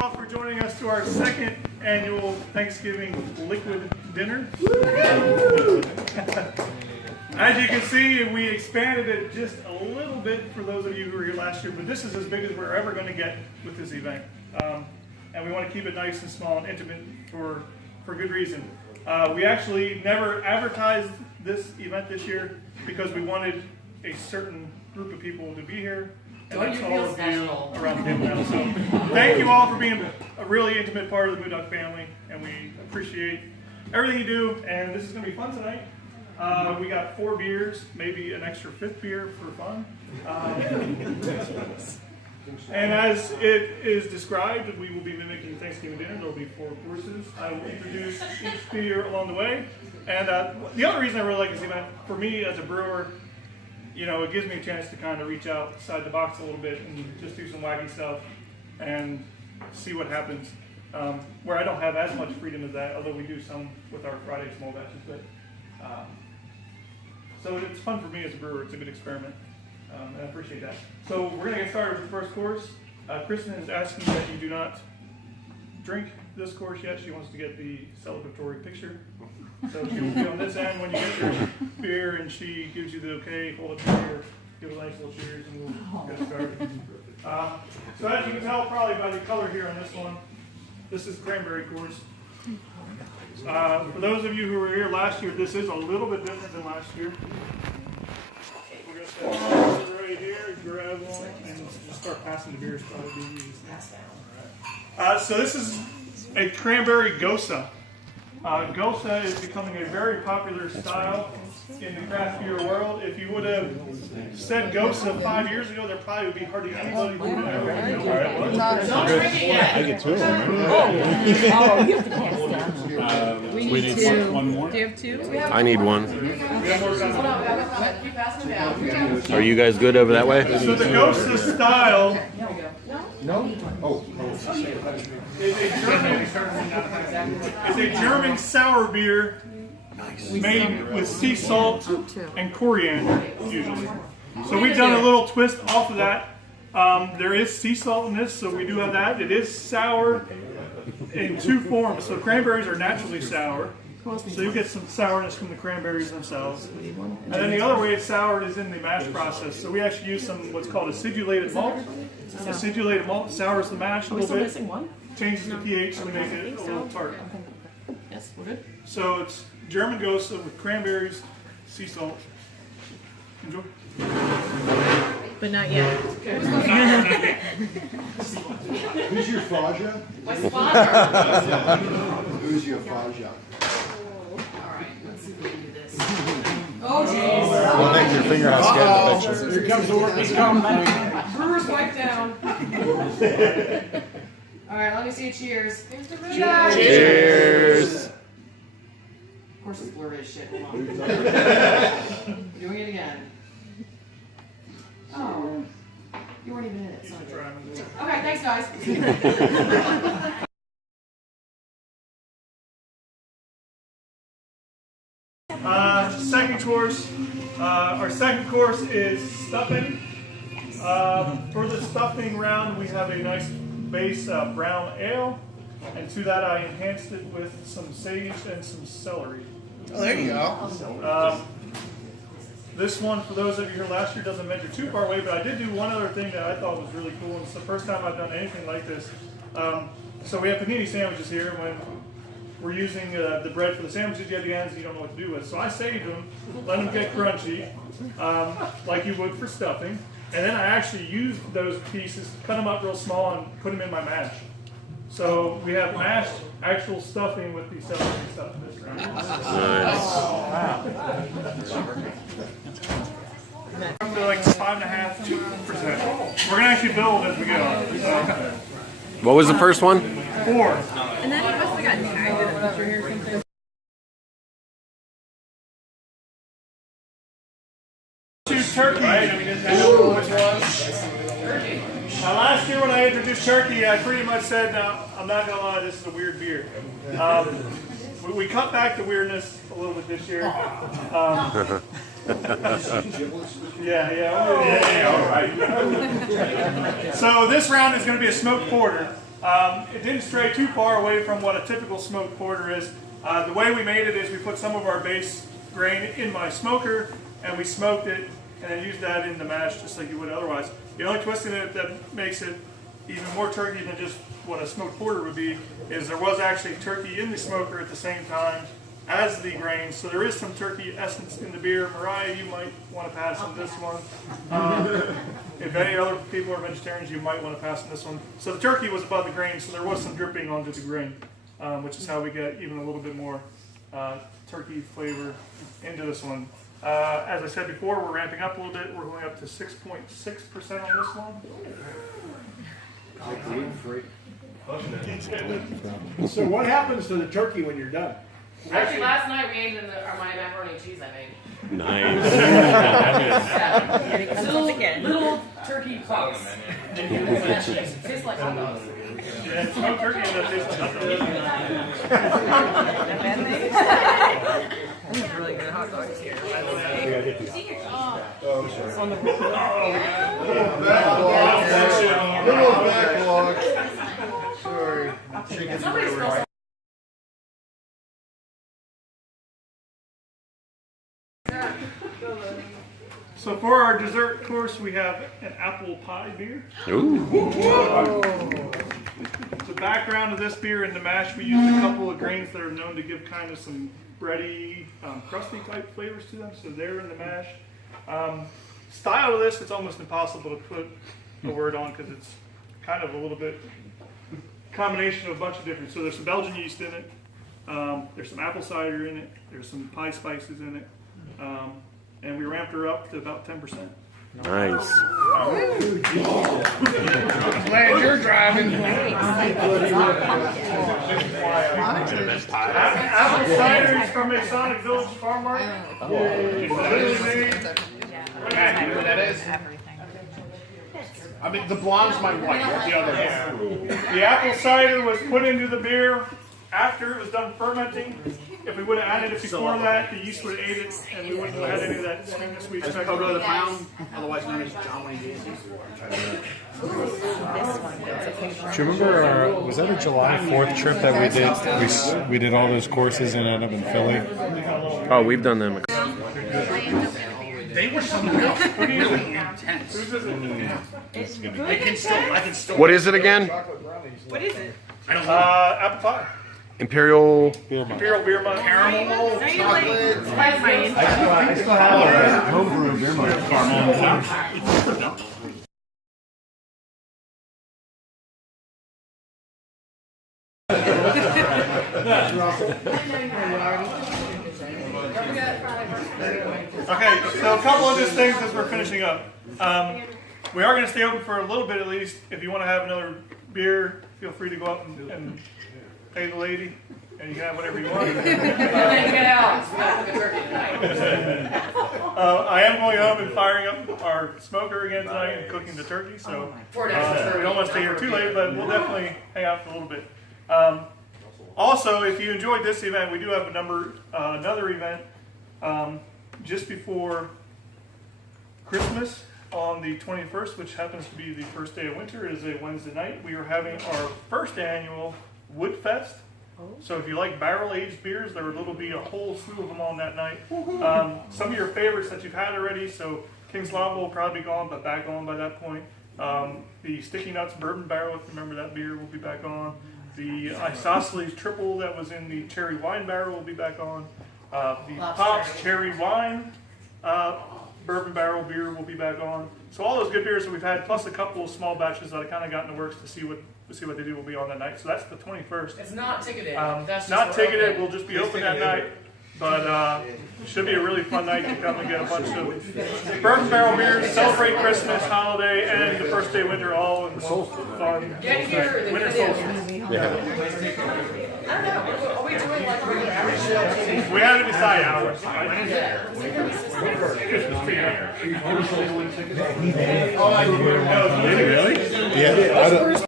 all for joining us to our second annual Thanksgiving liquid dinner. As you can see, we expanded it just a little bit for those of you who were here last year, but this is as big as we're ever going to get with this event. And we want to keep it nice and small and intimate for good reason. We actually never advertised this event this year because we wanted a certain group of people to be here. And that's all of you around the table now. So thank you all for being a really intimate part of the Moo-Duck family, and we appreciate everything you do. And this is going to be fun tonight. We got 4 beers, maybe an extra 5th beer for fun. And as it is described, we will be mimicking Thanksgiving dinner. There will be 4 courses. I will introduce each beer along the way. And the other reason I really like this event, for me as a brewer, you know, it gives me a chance to kind of reach outside the box a little bit and just do some wacky stuff and see what happens. Where I don't have as much freedom as that, although we do some with our Friday small batches. But so it's fun for me as a brewer. It's a good experiment, and I appreciate that. So we're going to get started with the first course. Kristen is asking that you do not drink this course yet. She wants to get the celebratory picture. So she will be on this end when you get your beer, and she gives you the okay, hold up your beer, give a nice little cheers, and we'll get started. So as you can tell probably by the color here on this one, this is cranberry course. For those of you who were here last year, this is a little bit different than last year. We're going to set right here, grab one, and just start passing the beers. Probably be easy. So this is a cranberry gosa. Gosa is becoming a very popular style in the craft beer world. If you would have said Gosa 5 years ago, there probably would be hardly anybody who would ever know where it was. Don't drink it yet. I get 2 of them. Oh, you have to pass down. We need 2. One more? Do you have 2? I need 1. Hold on, keep passing them down. Are you guys good over that way? So the Gosa style No? Oh. is a German sour beer made with sea salt and coriander, usually. So we've done a little twist off of that. There is sea salt in this, so we do have that. It is sour in 2 forms. So cranberries are naturally sour. So you get some sourness from the cranberries themselves. And then the other way it's soured is in the mash process. So we actually use some what's called acidulated malt. Acidulated malt sours the mash a little bit, changes the pH to make it a little tart. Yes, we're good. So it's German Gosa with cranberries, sea salt. Enjoy. But not yet. Who's your Faja? My sponsor. Who's your Faja? Alright, let's see if we can do this. Oh, jeez. Well, make your finger how scared the picture. Here comes the work. It's coming. Brewer's wipe down. Alright, let me see a cheers. Cheers! Of course it's blurry as shit. Hold on. Doing it again. Oh. You weren't even in it. Sorry. Okay, thanks guys. Second course. Our second course is stuffing. For the stuffing round, we have a nice base brown ale, and to that I enhanced it with some sage and some celery. Oh, there you go. This one, for those of you here last year, doesn't measure too far away, but I did do one other thing that I thought was really cool. It's the first time I've done anything like this. So we have panini sandwiches here. When we're using the bread for the sandwiches, you have the ends you don't know what to do with. So I saved them, let them get crunchy, like you would for stuffing. And then I actually used those pieces, cut them up real small, and put them in my mash. So we have mashed actual stuffing with the celery stuff this round. Nice. Up to like 5.5%, 2%. We're gonna actually build as we go. What was the first one? 4. And then you must have gotten tired of it or something. Turkey. Last year when I introduced turkey, I pretty much said, I'm not going to lie, this is a weird beer. We cut back the weirdness a little bit this year. Yeah, all right. So this round is going to be a smoked porter. It didn't stray too far away from what a typical smoked porter is. The way we made it is we put some of our base grain in my smoker and we smoked it and then used that in the mash just like you would otherwise. The only twist in it that makes it even more turkey than just what a smoked porter would be is there was actually turkey in the smoker at the same time as the grain, so there is some turkey essence in the beer. Mariah, you might want to pass on this one. If any other people are vegetarians, you might want to pass on this one. So the turkey was above the grain, so there was some dripping onto the grain, which is how we get even a little bit more turkey flavor into this one. As I said before, we're ramping up a little bit. We're going up to 6.6% on this one. So what happens to the turkey when you're done? Actually, last night we ate my macaroni and cheese I made. Nice. Yeah. Little turkey pucks. It tastes like hot dogs. Yeah, it's no turkey in that tastes like nothing. There's really good hot dogs here, by the way. Little backlog. Sorry. Somebody's supposed So for our dessert course, we have an apple pie beer. Ooh. The background of this beer in the mash, we used a couple of grains that are known to give kind of some bready, crusty type flavors to them. So they're in the mash. Style of this, it's almost impossible to put a word on because it's kind of a little bit combination of a bunch of different. So there's some Belgian yeast in it. There's some apple cider in it. There's some pie spices in it. And we ramped her up to about 10%. Nice. Glad you're driving. Apple cider is from a Sonic Village Farm Market. Literally made. Matt, you know what that is? I mean, the blonde's my wife. The other half. The apple cider was put into the beer after it was done fermenting. If we would have added it before that, the yeast would have ate it, and we wouldn't have had any of that sweetness we expect. Cocoa to the pound, otherwise known as John Wayne Gacy. Do you remember was that a July 4th trip that we did? We did all those courses and ended up in Philly. Oh, we've done them. They were some really intense. I can still. What is it again? What is it? Apple pie. Imperial. Beer month. Caramel, chocolate. I still have homebrew beer Okay, so a couple of just things as we're finishing up. We are going to stay open for a little bit at least. If you want to have another beer, feel free to go up and pay the lady, and you can have whatever you want. Get out. We gotta cook a turkey tonight. I am going home and firing up our smoker again tonight and cooking the turkey, so we don't want to stay here too late, but we'll definitely hang out for a little bit. Also, if you enjoyed this event, we do have another event just before Christmas on the 21st, which happens to be the first day of winter. It is a Wednesday night. We are having our first annual Wood Fest. So if you like barrel-aged beers, there will be a whole slew of them on that night. Some of your favorites that you've had already, so King's Lava will probably be gone, but back on by that point. The Sticky Nuts Bourbon Barrel, if you remember that beer, will be back on. The Isosceles Triple that was in the Cherry Wine Barrel will be back on. The Pops Cherry Wine Bourbon Barrel beer will be back on. So all those good beers that we've had, plus a couple of small batches that I kind of got in the works to see what they do will be on that night. So that's the 21st. It's not ticketed. That's not ticketed. We'll just be open that night. But it should be a really fun night to come and get a bunch of bourbon barrel beers, celebrate Christmas, holiday, and the first day of winter all in fun. Get here. Winter solstice. Yeah. I don't know. Are we doing like regular hours? We had to decide hours. Really? Yeah.